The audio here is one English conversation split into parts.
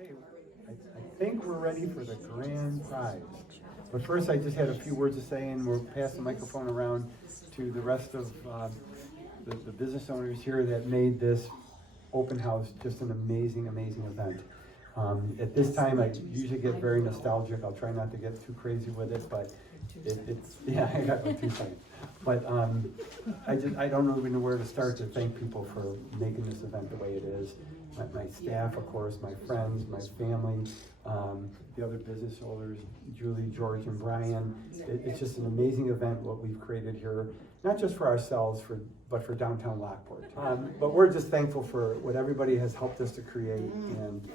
Okay, I think we're ready for the grand prize. But first, I just had a few words to say, and we'll pass the microphone around to the rest of the business owners here that made this open house just an amazing, amazing event. At this time, I usually get very nostalgic. I'll try not to get too crazy with it, but it's yeah, I got too excited. But I don't even know where to start to thank people for making this event the way it is. My staff, of course, my friends, my family, the other business owners, Julie, George, and Brian. It's just an amazing event what we've created here, not just for ourselves, but for Downtown Lockport. But we're just thankful for what everybody has helped us to create, and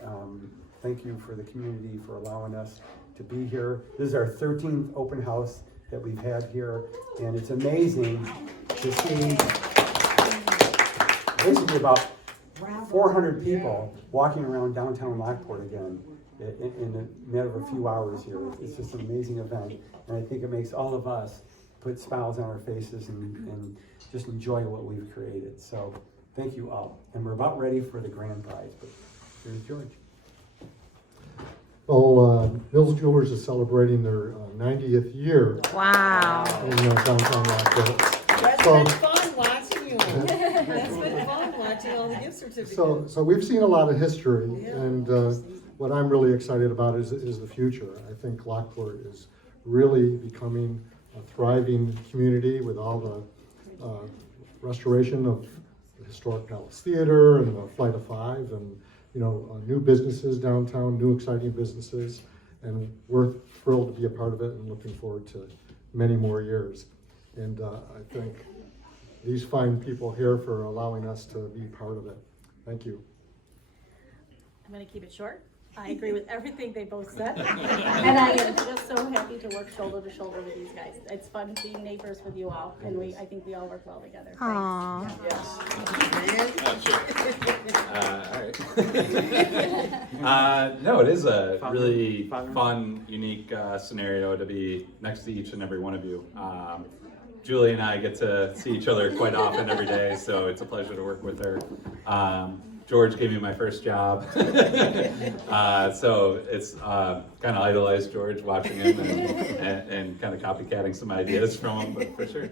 thank you for the community for allowing us to be here. This is our 13th open house that we've had here, and it's amazing to see basically about 400 people walking around downtown Lockport again in a matter of a few hours here. It's just an amazing event, and I think it makes all of us put smiles on our faces and just enjoy what we've created. So thank you all. And we're about ready for the grand prize, but here's George. Well, Mills Jewelers is celebrating their 90th year. Wow. In downtown Lockport. That's been fun watching you. That's been fun watching all the gift certificates. So we've seen a lot of history, Yeah. and what I'm really excited about is the future. I think Lockport is really becoming a thriving community with all the restoration of the historic Palace Theater and the Flight of Five, and new businesses downtown, new exciting businesses, and we're thrilled to be a part of it and looking forward to many more years. And I thank these fine people here for allowing us to be part of it. Thank you. I'm going to keep it short. I agree with everything they both said. And I am just so happy to work shoulder to shoulder with these guys. It's fun being neighbors with you all, and I think we all work well together. Aww. All right. No, it is a really fun, unique scenario to be next to each and every one of you. Julie and I get to see each other quite often every day, so it's a pleasure to work with her. George gave me my first job, so it's kind of idolized George, watching him and kind of copycatting some ideas from him, but for sure.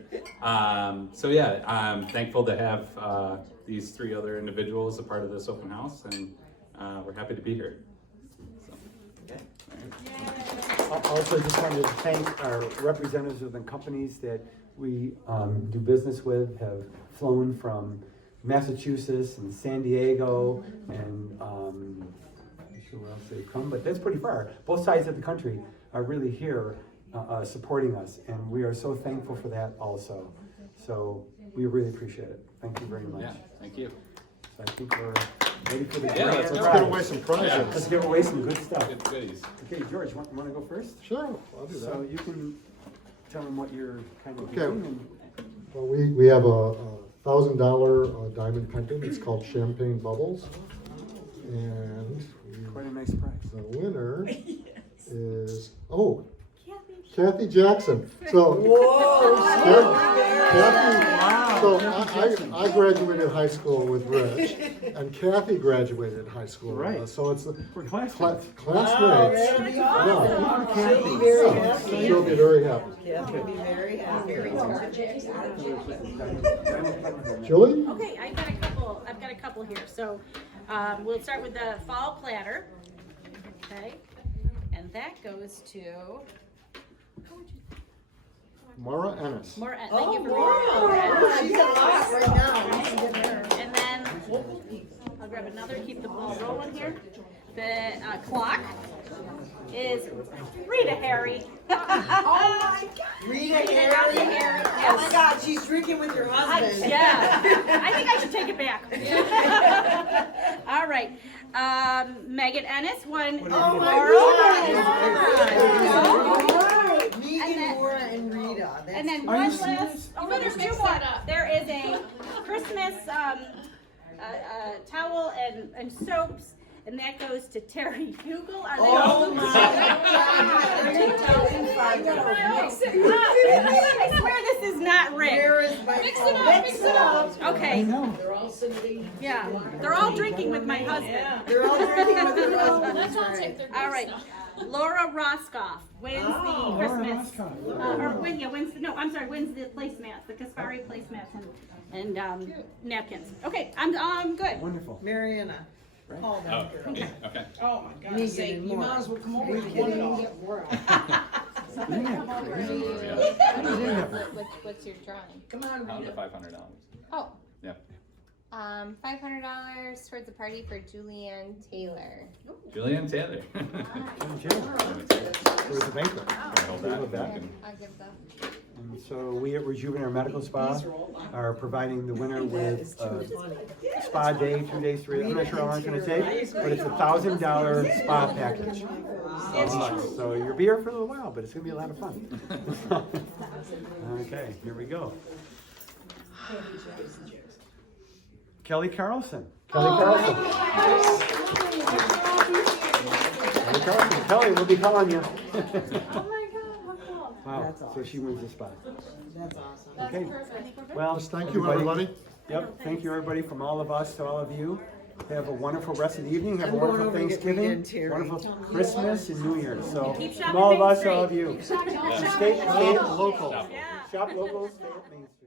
So yeah, I'm thankful to have these three other individuals a part of this open house, and we're happy to be here. So, okay. Also, just wanted to thank our representatives of the companies that we do business with, have flown from Massachusetts and San Diego, and I'm not sure where else they've come, but that's pretty far. Both sides of the country are really here supporting us, and we are so thankful for that also. So we really appreciate it. Thank you very much. Yeah, thank you. So I think we're ready for the Yeah, grand let's Let's prize. give away some prizes. Yeah. Let's give away some good stuff. Good goodies. Okay, George, you want to go first? Sure, I'll do that. So you can tell them what you're kind of Okay. doing. And Well, we have a $1,000 diamond pendant. It's called Champagne Bubbles, and quite a nice prize. the winner is Kathy Jackson. So Whoa! Kathy, so I graduated high school with Rich, and Kathy graduated high school with Right. us. So it's the We're classmates. classmates. That'll be Yeah. fun. She'll be very Yeah, happy. she'll be very happy. Kathy will be very happy. Julie? Okay, I've got a couple here. So we'll start with the fall platter. Okay, and that goes to Mara Ennis. more. Thank Oh, you for wow. reading. She's a lot right now. And then I'll grab another, keep the ball rolling here. The clock is Rita Harry. Oh my God. Rita Harry. Oh my God, she's drinking with your husband. Yeah, I think I should take it back. All right, Megan Ennis, one. Oh my Laurel. God. Megan, And then- Laura, and Rita. That's And then Are you one serious? last, oh no, there's two more. There is a Christmas towel and soaps, and that goes to Terry Hugel. Are they all? Oh my God. I swear this is not rigged. Where is my Mix phone? it up, mix it up. Okay, They're all sitting. yeah, they're all drinking with my husband. They're all drinking with their husbands. right. Laura Roscoff wins the Christmas, wins the placemats, the Kaspari placemats and napkins. Okay, I'm good. Wonderful. Mariana. Call them. Okay. Oh my God, Need say, to get you more. might as well come over We and can get it all. get more. What's your drawing? Come on, Down to Rita. $500. Oh, Yep. $500 towards the party for Julianne Taylor. Julianne Taylor. Jim, for the banquet. Can I hold that? Hold that. I'll give that. And so we at ReJuvenere Medical Spa are providing the winner with a spa day, 2 days, 3 days. I'm not sure how long it's gonna take, but it's a $1,000 spa package. So you'll be here for a little while, but it's gonna be a lot of fun. Okay, here we go. Kelly Carlson. Kelly Carlson. Kelly Carlson. Kelly, we'll be calling you. Oh my God, how cool. Wow, That's so awesome. she wins the spot. That's awesome. Okay, I think we're good. well. Yes, thank you, everybody. Yep, thank you, everybody, from all of us to all of you. Have a wonderful rest of the evening, have a I'm going wonderful over to get Thanksgiving, Rita and Terry. wonderful Christmas and New Year's, so, Keep from shopping all of Main us to all of Street. you. Keep shopping. Stay local. Yeah. Shop local, stay at Main Street.